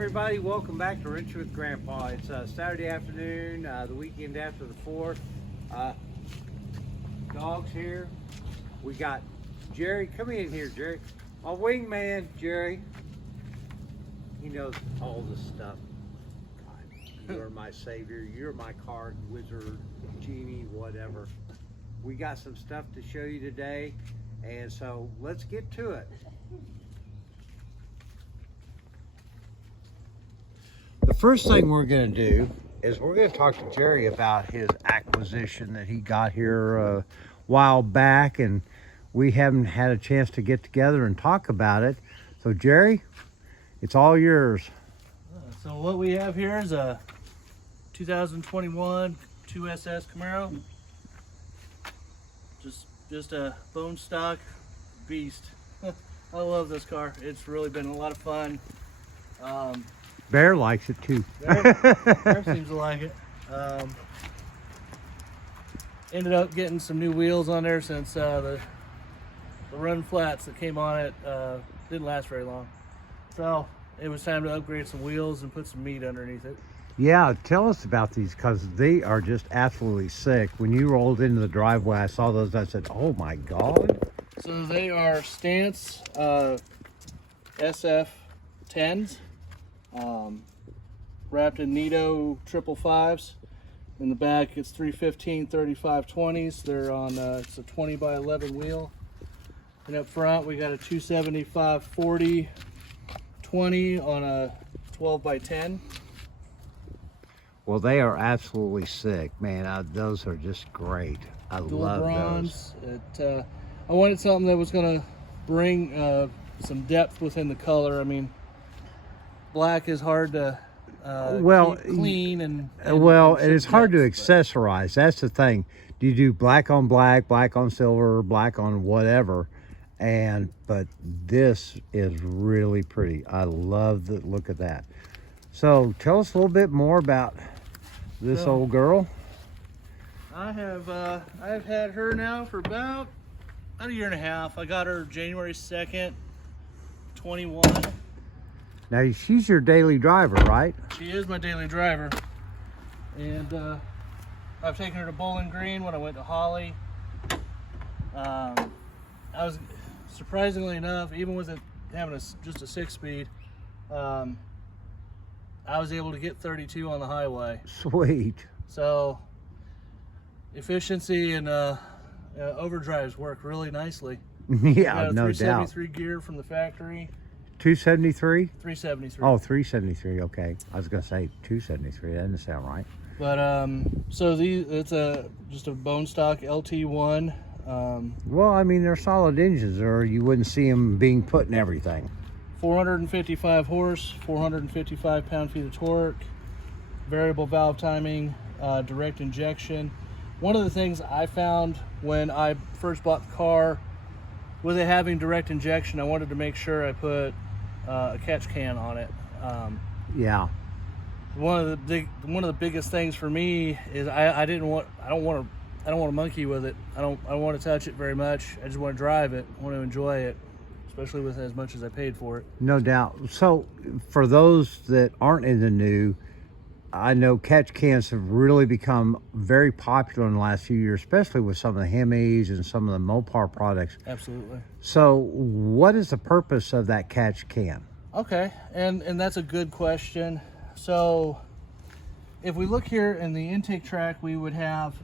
everybody, welcome back to Rich with Grandpa. It's Saturday afternoon, the weekend after the 4th. Dogs here. We got Jerry. Come in here, Jerry. My wingman, Jerry. He knows all this stuff. God, you're my savior. You're my card wizard, genie, whatever. We got some stuff to show you today, and so let's get to it. The first thing we're going to do is we're going to talk to Jerry about his acquisition that he got here a while back, and we haven't had a chance to get together and talk about it. So Jerry, it's all yours. So what we have here is a 2021 2SS Camaro. Just a bone stock beast. I love this car. It's really been a lot of fun. Bear likes it too. Bear seems to like it. Ended up getting some new wheels on there since the run flats that came on it didn't last very long. So it was time to upgrade some wheels and put some meat underneath it. Yeah, tell us about these, because they are just absolutely sick. When you rolled into the driveway, I saw those. I said, "Oh my God!" So they are Stance SF 10s. Wrapped in Nito 555s. In the back it's 315 3520s. They're on it's a 20 by 11 wheel, and up front we got a 275 40 20 on a 12 by 10. Well, they are absolutely sick, man. Those are just great. I Dual love bronze. those. I wanted something that was going to bring some depth within the color. I mean, black is hard to keep clean and it's hard to accessorize. That's the thing. Do you do black on black, black on silver, black on whatever? But this is really pretty. I love the look of that. So tell us a little bit more about this old girl. I've had her now for about a year and a half. I got her January 2nd, 21. Now, she's your daily driver, right? She is my daily driver. And I've taken her to Bowling Green when I went to Holly. I was, surprisingly enough, even with it having just a 6-speed, I was able to get 32 on the highway. Sweet. So efficiency and overdrives work really nicely. Yeah, no doubt. 373 gear from the factory. 273? 373. Oh, 373. Okay. I was gonna say 273. That doesn't sound right. But so it's just a bone stock LT1. Well, I mean, they're solid engines, or you wouldn't see them being put in everything. 455 horse, 455 pound-feet of torque, variable valve timing, direct injection. One of the things I found when I first bought the car, with it having direct injection, I wanted to make sure I put a catch can on it. Yeah. One of the biggest things for me is I don't want to monkey with it. I don't want to touch it very much. I just want to drive it. I want to enjoy it, especially with as much as I paid for it. No doubt. So for those that aren't in the new, I know catch cans have really become very popular in the last few years, especially with some of the Hemis and some of the Mopar products. Absolutely. So what is the purpose of that catch can? Okay, and that's a good question. So if we look here in the intake track, we would have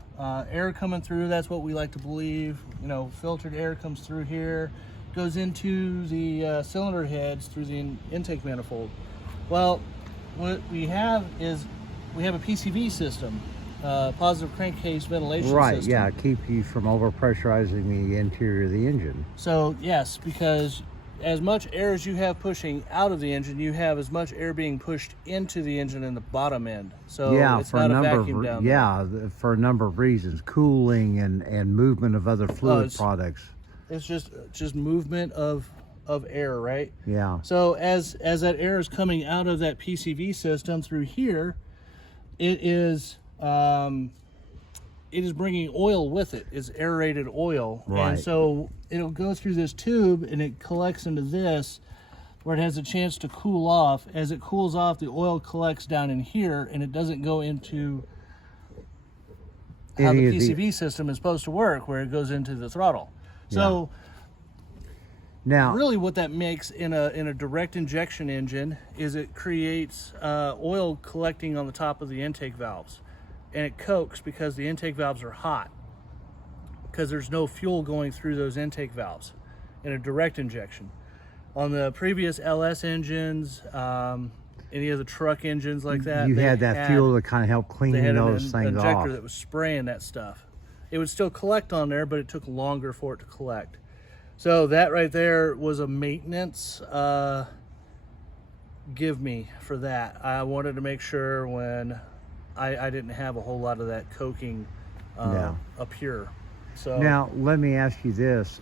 air coming through. That's what we like to believe. You know, filtered air comes through here, goes into the cylinder heads through the intake manifold. Well, what we have is we have a PCV system, positive crankcase ventilation system. Right, yeah, keep you from overpressurizing the interior of the engine. So yes, because as much air as you have pushing out of the engine, you have as much air being pushed into the engine in the bottom end. So yeah, it's not a vacuum down there. Yeah, for a number of reasons, cooling and movement of other fluid products. It's just movement of air, right? Yeah. So as that air is coming out of that PCV system through here, it is bringing oil with it. It's aerated oil. Right. And so it'll go through this tube and it collects into this. where it has a chance to cool off. As it cools off, the oil collects down in here, and it doesn't go into how the PCV system is supposed to work, where it goes into the throttle. So now, really what that makes in a direct injection engine is it creates oil collecting on the top of the intake valves. And it cokes because the intake valves are hot, because there's no fuel going through those intake valves in a direct injection. On the previous LS engines, any of the truck engines like that, you had that fuel to kind of help clean those things an injector off. that was spraying that stuff. It would still collect on there, but it took longer for it to collect. So that right there was a maintenance give me for that. I wanted to make sure when I didn't have a whole lot of that coking up here. So now let me ask you this.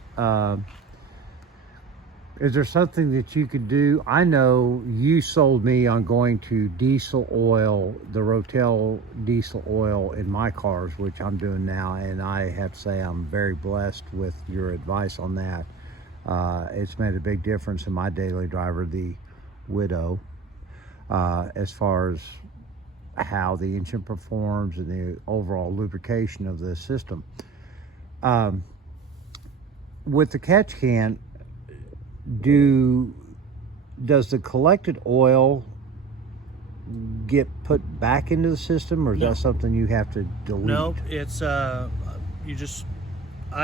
Is there something that you could do? I know you sold me on going to diesel oil, the Rotel diesel oil in my cars, which I'm doing now, and I have to say I'm very blessed with your advice on that. It's made a big difference in my daily driver, the Widow, as far as how the engine performs and the overall lubrication of the system. With the catch can, does the collected oil get put back into the system, or is that something you have to delete? No, it's I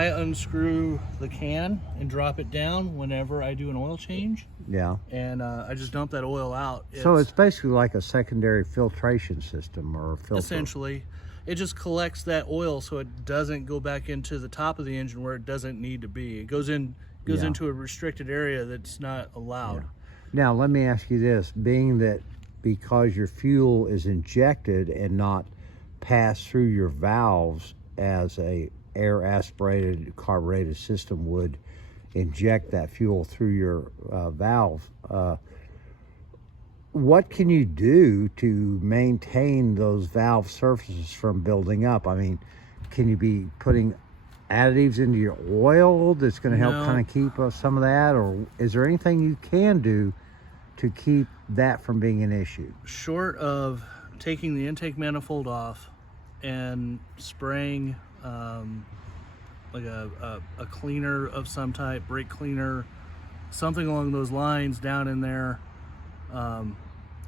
unscrew the can and drop it down whenever I do an oil change. Yeah. And I just dump that oil out. So it's basically like a secondary filtration system or a filter. Essentially, it just collects that oil so it doesn't go back into the top of the engine where it doesn't need to be. It goes into a restricted area that's not allowed. Now, let me ask you this. Being that because your fuel is injected and not passed through your valves as a air aspirated carbureted system would inject that fuel through your valve, what can you do to maintain those valve surfaces from building up? I mean, can you be putting additives into your oil that's going to help kind of keep some of that, or is there anything you can do to keep that from being an issue? Short of taking the intake manifold off and spraying like a cleaner of some type, brake cleaner, something along those lines down in there,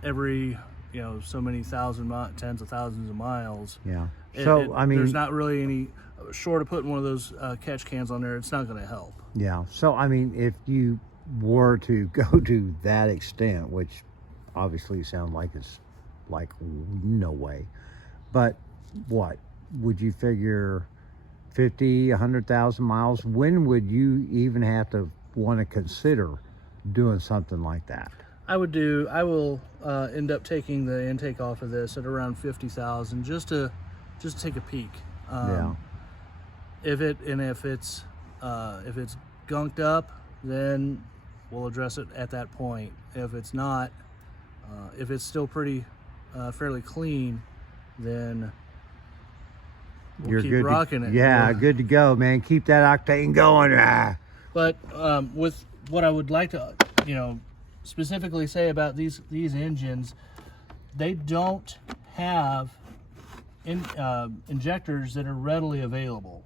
every so many tens of thousands of miles. Yeah. So I mean, there's not really any, short of putting one of those catch cans on there, it's not going to help. Yeah. So I mean, if you were to go to that extent, which obviously sounds like it's like no way, but what would you figure? 50, 100,000 miles? When would you even have to want to consider doing something like that? I will end up taking the intake off of this at around 50,000 just to take a peek. If it's gunked up, then we'll address it at that point. If it's not, if it's still pretty fairly clean, then we'll keep rocking it. Yeah, good to go, man. Keep that octane going. But with what I would like to, specifically say about these engines, they don't have injectors that are readily available.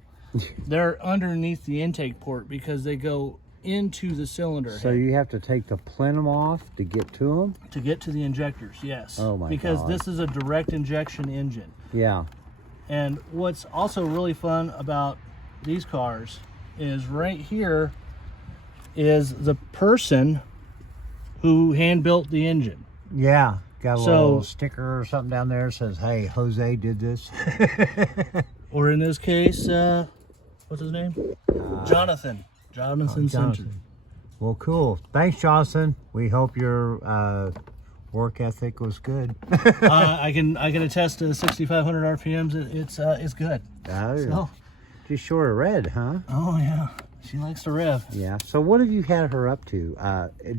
They're underneath the intake port because they go into the cylinder. So you have to take the plenum off to get to them? To get to the injectors, yes. Oh my God. Because this is a direct injection engine. Yeah. And what's also really fun about these cars is right here is the person who hand built the engine. Yeah, got a little sticker or something down there that says, hey, Jose did this. Or in this case, what's his name? Jonathan. Jonathan. Well, cool. Thanks, Jonathan. We hope your work ethic was good. I can attest to 6,500 RPMs. It's good. Oh, so, just short of red, huh? Oh yeah, she likes to rev. Yeah. So what have you had her up to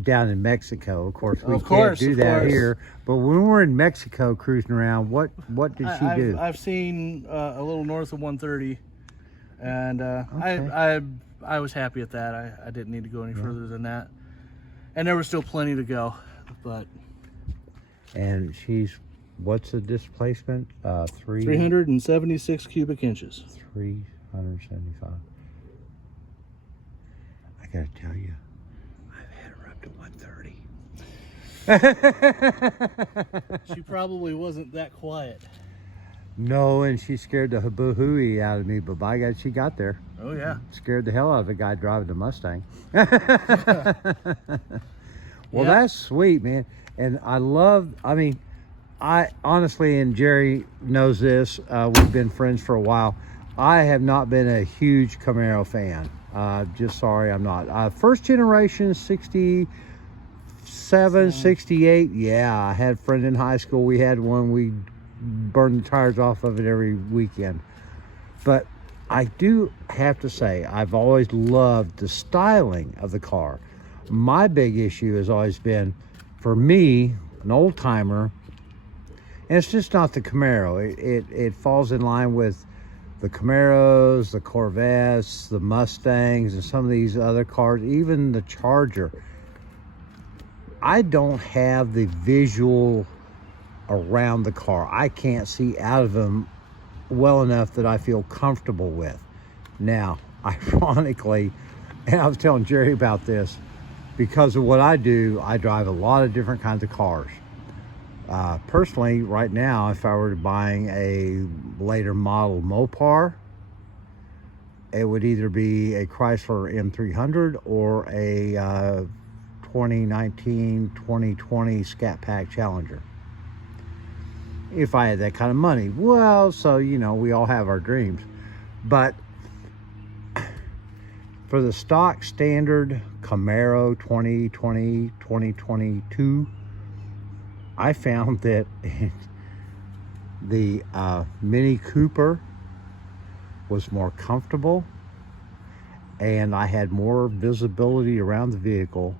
down in Mexico? Of course, we can't do that here. But when we're in Mexico cruising around, what did she do? I've seen a little north of 130, and I was happy at that. I didn't need to go any further than that. And there was still plenty to go, but And what's the displacement? 376 cubic inches. 375. I gotta tell you, I've had her up to 130. She probably wasn't that quiet. No, and she scared the hooey out of me, but by God, she got there. Oh yeah. Scared the hell out of the guy driving the Mustang. Well, Yeah. that's sweet, man. And I honestly, and Jerry knows this, we've been friends for a while. I have not been a huge Camaro fan. Just sorry, I'm not. First generation, 67, 68. Yeah, I had a friend in high school. We had one. We burned the tires off of it every weekend. But I do have to say, I've always loved the styling of the car. My big issue has always been, for me, an old timer, and it's just not the Camaro. It falls in line with the Camaros, the Corvettes, the Mustangs, and some of these other cars, even the Charger. I don't have the visual around the car. I can't see out of them well enough that I feel comfortable with. Now, ironically, and I was telling Jerry about this, because of what I do, I drive a lot of different kinds of cars. Personally, right now, if I were buying a later model Mopar, it would either be a Chrysler M300 or a 2019, 2020 Scat Pack Challenger. If I had that kind of money. Well, so, we all have our dreams. But for the stock standard Camaro 2020, 2022, I found that the Mini Cooper was more comfortable, and I had more visibility around the vehicle,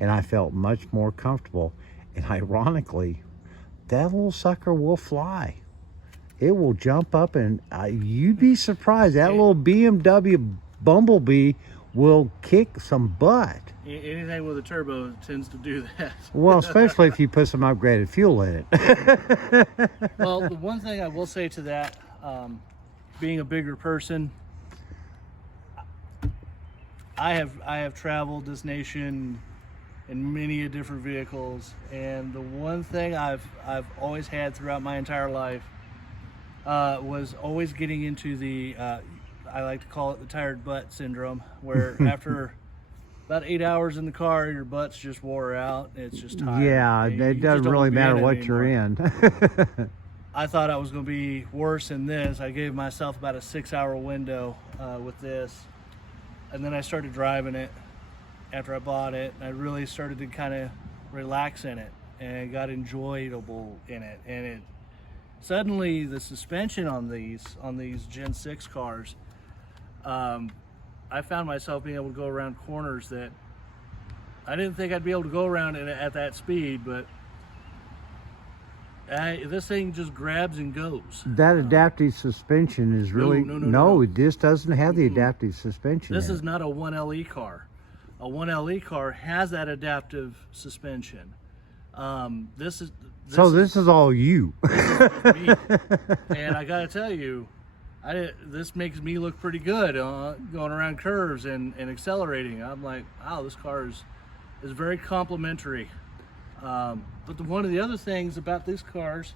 and I felt much more comfortable. And ironically, that little sucker will fly. It will jump up, and you'd be surprised. That little BMW Bumblebee will kick some butt. Anything with a turbo tends to do that. Well, especially if you put some upgraded fuel in it. Well, the one thing I will say to that, being a bigger person, I have traveled this nation in many different vehicles, and the one thing I've always had throughout my entire life was always getting into the I like to call it the tired butt syndrome, where after about 8 hours in the car, your butt's just wore out. It's just tired. Yeah, You it just doesn't don't really wanna be matter it what you're anymore. in. I thought I was going to be worse than this. I gave myself about a 6-hour window with this, and then I started driving it after I bought it. I really started to kind of relax in it and got enjoyable in it. And it suddenly, the suspension on these Gen 6 cars, I found myself being able to go around corners that I didn't think I'd be able to go around at that speed, but this thing just grabs and goes. That adaptive suspension is really... No. It just doesn't have the adaptive suspension. This is not a 1LE car. A 1LE car has that adaptive suspension. This is all you. me. And I gotta tell you, this makes me look pretty good going around curves and accelerating. I'm like, wow, this car is very complimentary. But one of the other things about these cars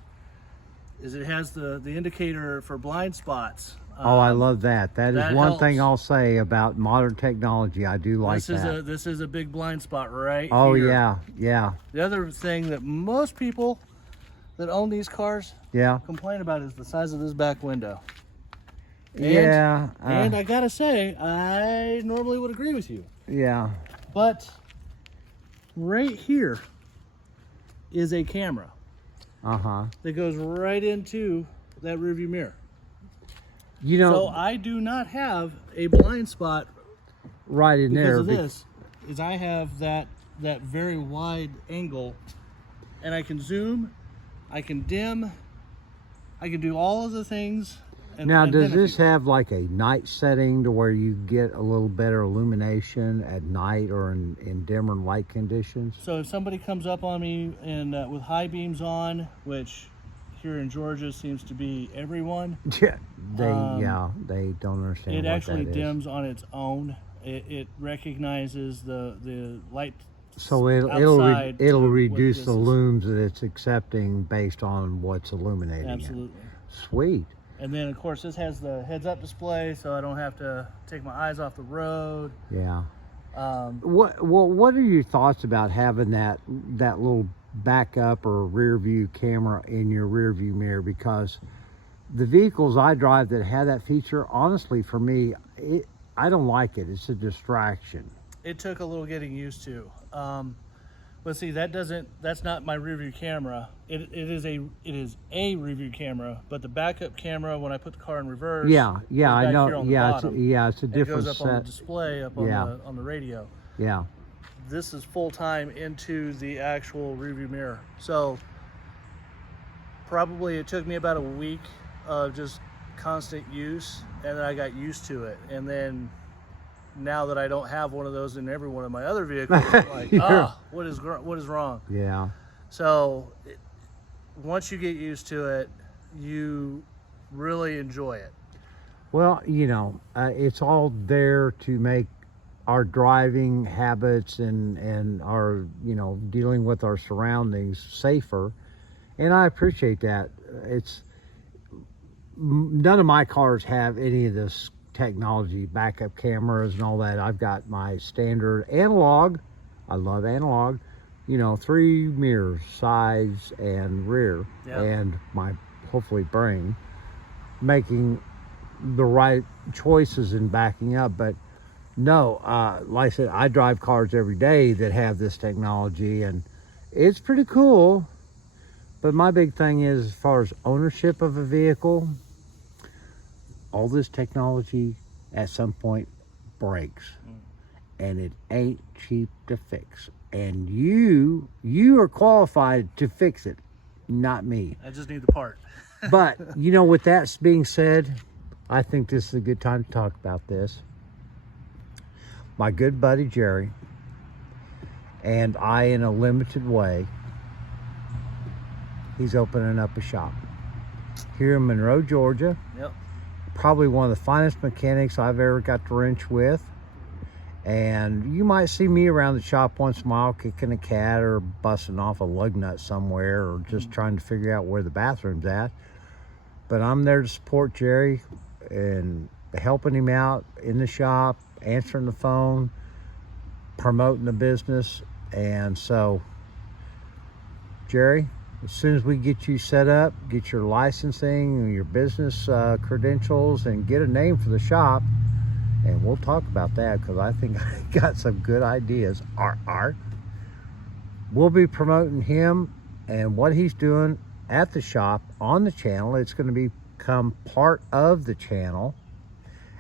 is it has the indicator for blind spots. I love that. That is one thing I'll say about modern technology. I do like that. This is a big blind spot right Oh, here. yeah. The other thing that most people that own these cars complain about is the size of this back window. And I gotta say, I normally would agree with you. Yeah. But right here is a camera that goes right into that rearview mirror. So I do not have a blind spot right in because there. Of this, is I have that very wide angle, and I can zoom, I can dim, I can do all of the things Now, does then if this you- have like a night setting to where you get a little better illumination at night or in dimmer light conditions? So if somebody comes up on me and with high beams on, which here in Georgia seems to be everyone, Yeah, they don't understand it what actually that is. dims on its own. It recognizes the light. So it'll outside to what reduce this the is. looms that it's accepting based on what's illuminating it. Absolutely. Sweet. And then of course this has the heads-up display, so I don't have to take my eyes off the road. Yeah. What are your thoughts about having that little backup or rear view camera in your rear view mirror? Because the vehicles I drive that have that feature, honestly, for me, I don't like it. It's a distraction. It took a little getting used to. But see, that's not my rear view camera. It is a rear view camera, but the backup camera, when I put the car in reverse, Yeah, goes I back know. here on the Yeah, bottom. it's a It different goes up on the set. display up Yeah. on the radio. Yeah. This is full time into the actual rear view mirror. So probably it took me about a week of just constant use, and then I got used to it. And then now that I don't have one of those in every one of my other vehicles, I'm like, what is wrong? Yeah. So once you get used to it, you really enjoy it. Well, it's all there to make our driving habits and our, dealing with our surroundings safer. And I appreciate that. None of my cars have any of this technology, backup cameras and all that. I've got my standard analog. I love analog. 3 mirrors, sides and rear, Yep. and my hopefully brain making the right choices in backing up. But no, like I said, I drive cars every day that have this technology, and it's pretty cool. But my big thing is, as far as ownership of a vehicle, all this technology at some point breaks, and it ain't cheap to fix. And you are qualified to fix it, not me. I just need the part. But with that being said, I think this is a good time to talk about this. My good buddy Jerry and I, in a limited way, he's opening up a shop here in Monroe, Georgia. Yep. Probably one of the finest mechanics I've ever got to wrench with. And you might see me around the shop once in a while kicking a cat or busting off a lug nut somewhere or just trying to figure out where the bathroom's at. But I'm there to support Jerry and helping him out in the shop, answering the phone, promoting the business. And so, Jerry, as soon as we get you set up, get your licensing and your business credentials, and get a name for the shop, and we'll talk about that, because I think I got some good ideas. We'll be promoting him and what he's doing at the shop on the channel. It's going to become part of the channel.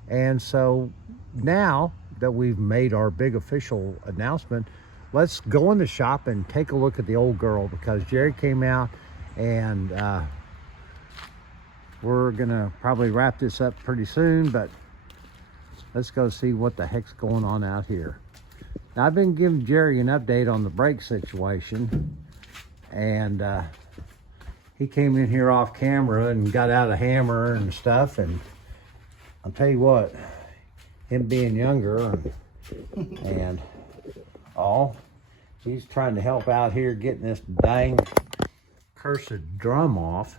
And so now that we've made our big official announcement, let's go in the shop and take a look at the old girl, because Jerry came out, and we're gonna probably wrap this up pretty soon, but let's go see what the heck's going on out here. Now, I've been giving Jerry an update on the brake situation, and he came in here off camera and got out a hammer and stuff, and I'll tell you what, him being younger and all, he's trying to help out here getting this dang cursed drum off.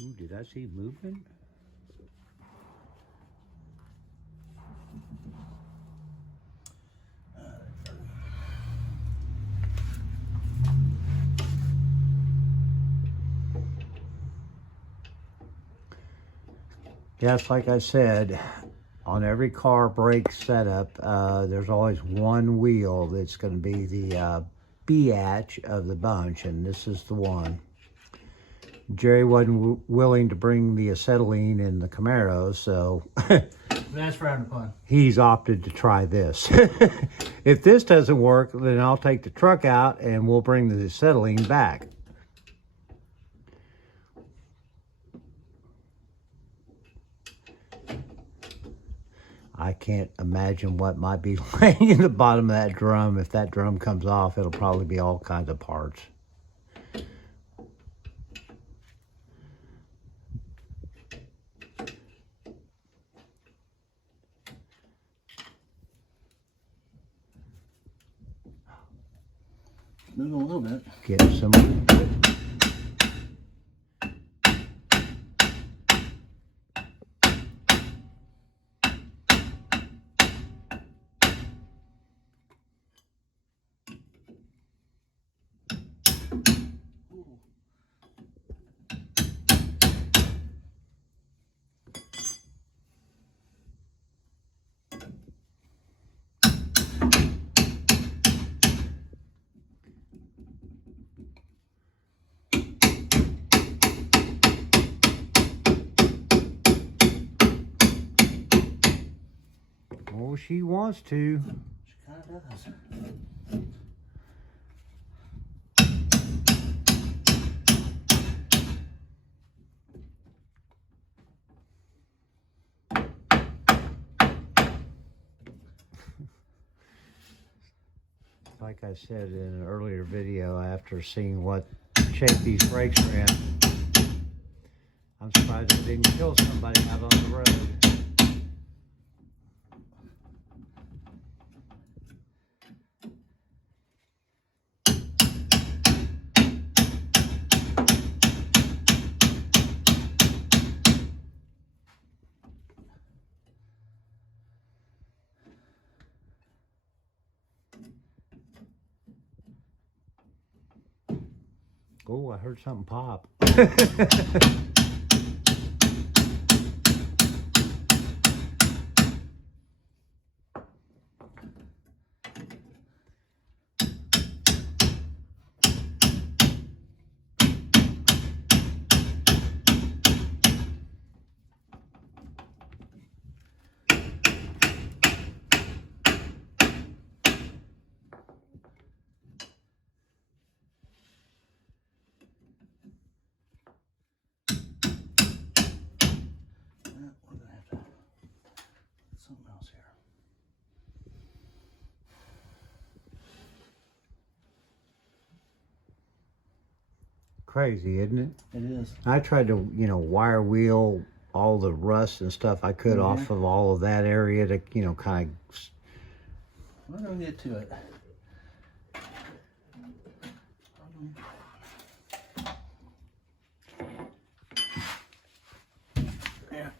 Ooh, did I see movement? Yes, like I said, on every car brake setup, there's always one wheel that's going to be the biatch of the bunch, and this is the one. Jerry wasn't willing to bring the acetylene in the Camaro, so That's frowned upon. He's opted to try this. If this doesn't work, then I'll take the truck out and we'll bring the acetylene back. I can't imagine what might be laying in the bottom of that drum. If that drum comes off, it'll probably be all kinds of parts. Moving a little bit. Get some. Oh, she wants to. She kind of does. Like I said in an earlier video, after seeing what shape these brakes are in, I'm surprised it didn't kill somebody out on the road. Oh, I heard something pop. We're gonna have to put something else here. Crazy, isn't it? It is. I tried to, wire wheel all the rust and stuff I could off of all of that area to, kind of. We're gonna get to it. Yeah.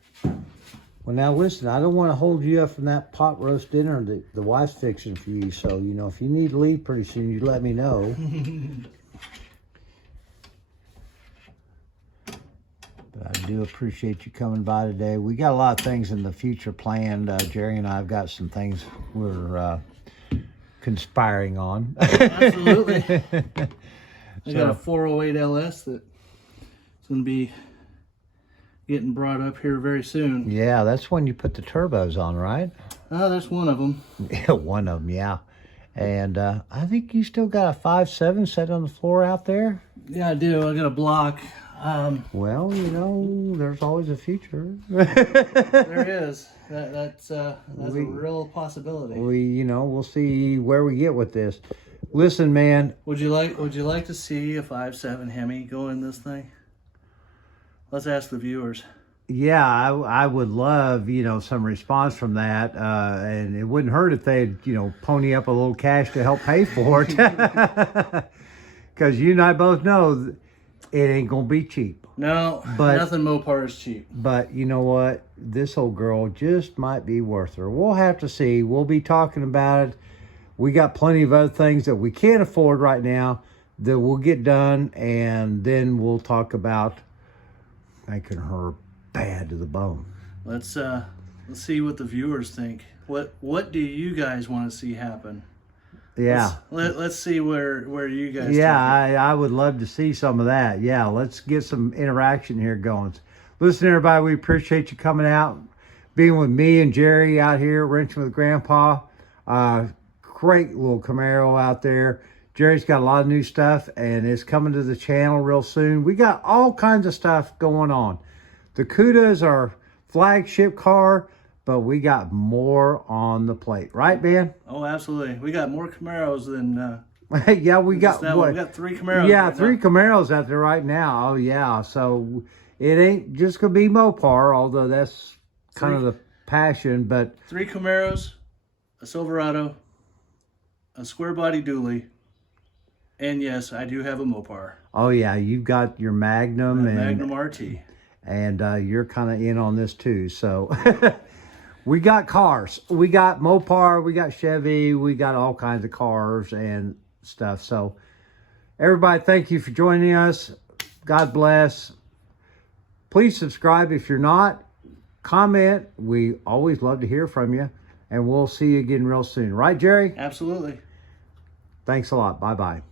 Well, now listen, I don't want to hold you up from that pot roast dinner that the wife's fixing for you. So, if you need to leave pretty soon, you let me know. But I do appreciate you coming by today. We got a lot of things in the future planned. Jerry and I have got some things we're conspiring on. Absolutely. I got a 408 LS that's going to be getting brought up here very soon. Yeah, that's when you put the turbos on, right? Oh, that's one of them. Yeah, one of them, yeah. And I think you still got a 5.7 set on the floor out there. Yeah, I do. I got a block. Well, there's always a future. There is. That's a real possibility. We'll see where we get with this. Listen, man. Would you like to see a 5.7 Hemi go in this thing? Let's ask the viewers. Yeah, I would love, some response from that. And it wouldn't hurt if they'd, pony up a little cash to help pay for it. Because you and I both know it ain't going to be cheap. No, but nothing Mopar is cheap. But you know what? This old girl just might be worth her. We'll have to see. We'll be talking about it. We got plenty of other things that we can't afford right now that we'll get done. And then we'll talk about making her bad to the bone. Let's see what the viewers think. What do you guys want to see happen? Yeah. Let's see where you guys. Yeah, I would love to see some of that. Yeah, let's get some interaction here going. Listen, everybody, we appreciate you coming out. being with me and Jerry out here wrenching with Grandpa. Great little Camaro out there. Jerry's got a lot of new stuff and it's coming to the channel real soon. We got all kinds of stuff going on. The Cuda is our flagship car, but we got more on the plate. Right, Ben? Oh, absolutely. We got more Camaros than... Yeah, we got what? We got 3 Camaros. Yeah, right 3 now. Camaros out there right now. Oh, yeah. So it ain't just going to be Mopar, although that's kind of the passion, but... 3 Camaros, a Silverado, a square body dually, and yes, I do have a Mopar. Oh, yeah, you've got your Magnum. And Magnum RT. And you're kind of in on this too. So we got cars. We got Mopar, we got Chevy, we got all kinds of cars and stuff. So everybody, thank you for joining us. God bless. Please subscribe if you're not. Comment. We always love to hear from you. And we'll see you again real soon. Right, Jerry? Absolutely. Thanks a lot. Bye-bye.